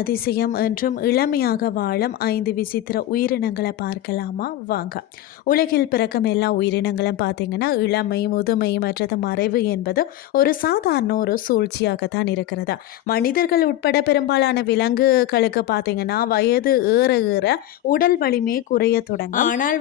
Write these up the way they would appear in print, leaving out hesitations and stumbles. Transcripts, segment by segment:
அதிசயம் என்றும் இளமையாக வாழும் 5 விசித்திர உயிரினங்களை பார்க்கலாமா வாங்க. உலகில் பிறக்கும் எல்லா உயிரினங்களும் பார்த்தீங்கன்னா இளமை, முதுமை மற்றது மறைவு என்பது ஒரு சாதாரண ஒரு சூழ்ச்சியாகத்தான் இருக்கிறது. மனிதர்கள் உட்பட பெரும்பாலான விலங்குகளுக்கு பார்த்தீங்கன்னா வயது ஏற ஏற உடல் வலிமை குறைய தொடங்கும். ஆனால்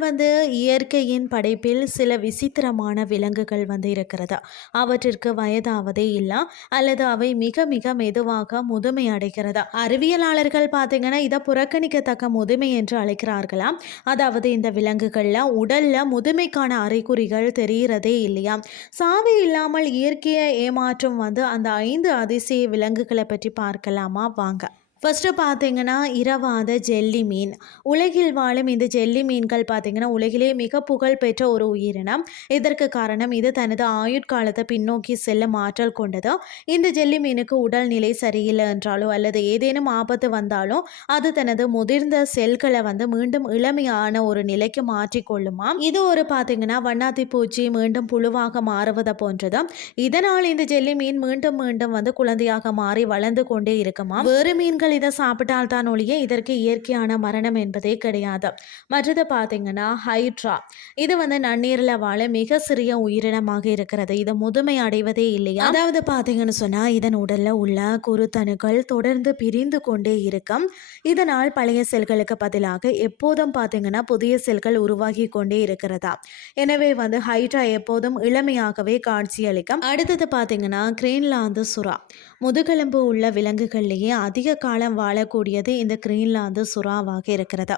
இயற்கையின் படைப்பில் சில விசித்திரமான விலங்குகள் இருக்கிறது. அவற்றிற்கு வயதாவதே இல்லை அல்லது அவை மிக மிக மெதுவாக முதுமை அடைகிறது. அறிவியலாளர்கள் பார்த்தீங்கன்னா இதை புறக்கணிக்கத்தக்க முதுமை என்று அழைக்கிறார்களாம். அதாவது இந்த விலங்குகள்ல உடல்ல முதுமைக்கான அறிகுறிகள் தெரிகிறதே இல்லையா. சாவி இல்லாமல் இயற்கையை ஏமாற்றும் அந்த 5 அதிசய விலங்குகளை பற்றி பார்க்கலாமா வாங்க. ஃபஸ்ட்டு பார்த்தீங்கன்னா இரவாத ஜெல்லி மீன். உலகில் வாழும் இந்த ஜெல்லி மீன்கள் பார்த்தீங்கன்னா உலகிலே மிக புகழ் பெற்ற ஒரு உயிரினம். இதற்கு காரணம் இது தனது ஆயுட்காலத்தை பின்னோக்கி செல்லும் ஆற்றல் கொண்டது. இந்த ஜெல்லி மீனுக்கு உடல்நிலை சரியில்லை என்றாலோ அல்லது ஏதேனும் ஆபத்து வந்தாலும் அது தனது முதிர்ந்த செல்களை மீண்டும் இளமையான ஒரு நிலைக்கு மாற்றிக்கொள்ளுமா. இது ஒரு பார்த்தீங்கன்னா வண்ணாத்தி பூச்சி மீண்டும் புழுவாக மாறுவதை போன்றது. இதனால் இந்த ஜெல்லி மீன் மீண்டும் மீண்டும் குழந்தையாக மாறி வளர்ந்து கொண்டே இருக்குமா. வேறு மீன்கள் இதை சாப்பிட்டால் தான் ஒழிய இதற்கு இயற்கையான மரணம் என்பதே கிடையாது. மற்றது பார்த்தீங்கன்னா ஹைட்ரா. இது நன்னீரில் வாழ மிக சிறிய உயிரினமாக இருக்கிறது. இது முதுமை அடைவதே இல்லையா. அதாவது பார்த்தீங்கன்னு சொன்னால் இதன் உடல்ல உள்ள குருத்தணுக்கள் தொடர்ந்து பிரிந்து கொண்டே இருக்கும். இதனால் பழைய செல்களுக்கு பதிலாக எப்போதும் பார்த்தீங்கன்னா புதிய செல்கள் உருவாகி கொண்டே இருக்கிறதா. எனவே ஹைட்ரா எப்போதும் இளமையாகவே காட்சியளிக்கும். அடுத்தது பார்த்தீங்கன்னா கிரீன்லாந்து சுறா. முதுகெலும்பு உள்ள விலங்குகள்லேயே அதிக காலம் வாழக்கூடியது இந்த கிரீன்லாந்து சுறாவாக இருக்கிறது.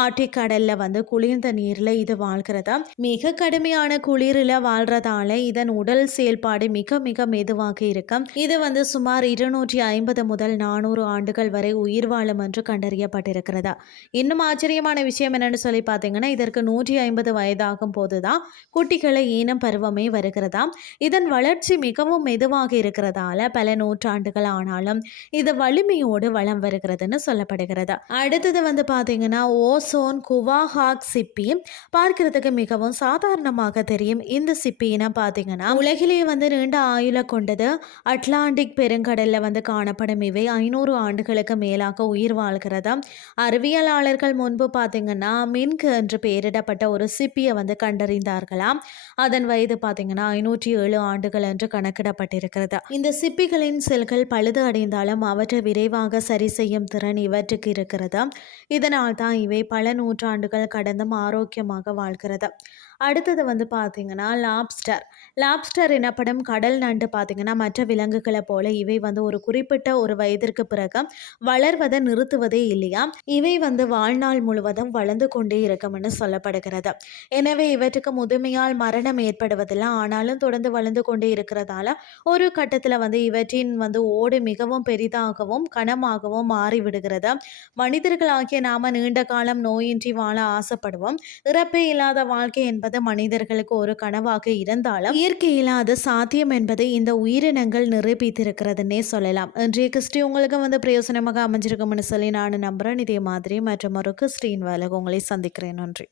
ஆர்டிக் கடல்ல குளிர்ந்த நீர்ல இது வாழ்கிறதா. மிக கடுமையான குளிரில் வாழ்றதால இதன் உடல் செயல்பாடு மிக மிக மெதுவாக இருக்கும். இது சுமார் 250 முதல் 400 ஆண்டுகள் வரை உயிர் வாழும் என்று கண்டறியப்பட்டிருக்கிறதா. இன்னும் ஆச்சரியமான விஷயம் என்னன்னு சொல்லி பார்த்தீங்கன்னா இதற்கு 150 வயதாகும் போதுதான் குட்டிகளை ஈனம் பருவமே வருகிறதா. இதன் வளர்ச்சி மிகவும் மெதுவாக இருக்கிறதால பல நூற்றாண்டுகள் ஆனாலும் இது வலிமையோடு வளம் வருகிறதுன்னு சொல்லப்படுகிறது. அடுத்தது பார்த்தீங்கன்னா ஓசோன் குவாஹாக் சிப்பி. பார்க்கிறதுக்கு மிகவும் சாதாரணமாக தெரியும். இந்த சிப்பினா பார்த்தீங்கன்னா உலகிலே நீண்ட ஆயுள கொண்டது. அட்லாண்டிக் பெருங்கடல்ல காணப்படும் இவை 500 ஆண்டுகளுக்கு மேலாக உயிர் வாழ்கிறதா. அறிவியலாளர்கள் முன்பு பார்த்தீங்கன்னா மின்க் என்று பெயரிடப்பட்ட ஒரு சிப்பியை கண்டறிந்தார்களாம். அதன் வயது பார்த்தீங்கன்னா 507 ஆண்டுகள் என்று கணக்கிடப்பட்டிருக்கிறது. இந்த சிப்பிகளின் செல்கள் பழுது அடைந்தாலும் அவற்றை விரைவாக சரி செய்யும் திறன் இவற்றுக்கு இருக்கிறது. இதனால் தான் இவை பல நூற்றாண்டுகள் கடந்தும் ஆரோக்கியமாக வாழ்கிறது. அடுத்தது பார்த்தீங்கன்னா லாப்ஸ்டர் எனப்படும் கடல் நண்டு பார்த்தீங்கன்னா மற்ற விலங்குகளை போல இவை ஒரு குறிப்பிட்ட ஒரு வயதிற்கு பிறகு வளர்வதை நிறுத்துவதே இல்லையா. இவை வாழ்நாள் முழுவதும் வளர்ந்து கொண்டே இருக்கும்னு சொல்லப்படுகிறது. எனவே இவற்றுக்கு முதுமையால் மரணம் ஏற்படுவதில்லை. ஆனாலும் தொடர்ந்து வளர்ந்து கொண்டே இருக்கிறதால ஒரு கட்டத்தில் இவற்றின் ஓடு மிகவும் பெரிதாகவும் கனமாகவும் மாறிவிடுகிறது. மனிதர்களாகிய நாம நீண்ட காலம் நோயின்றி வாழ ஆசைப்படுவோம். இறப்பே இல்லாத வாழ்க்கை என்பது மனிதர்களுக்கு ஒரு கனவாக இருந்தாலும் இயற்கையில் அது சாத்தியம் என்பதை இந்த உயிரினங்கள் நிரூபித்திருக்கிறதுன்னே சொல்லலாம். இன்றைய கிறிஸ்டி உங்களுக்கு பிரயோசனமாக அமைஞ்சிருக்கும்னு சொல்லி நான் நம்புறேன். இதே மாதிரி மற்றும் ஒரு கிறிஸ்டின் வேலை உங்களை சந்திக்கிறேன். நன்றி.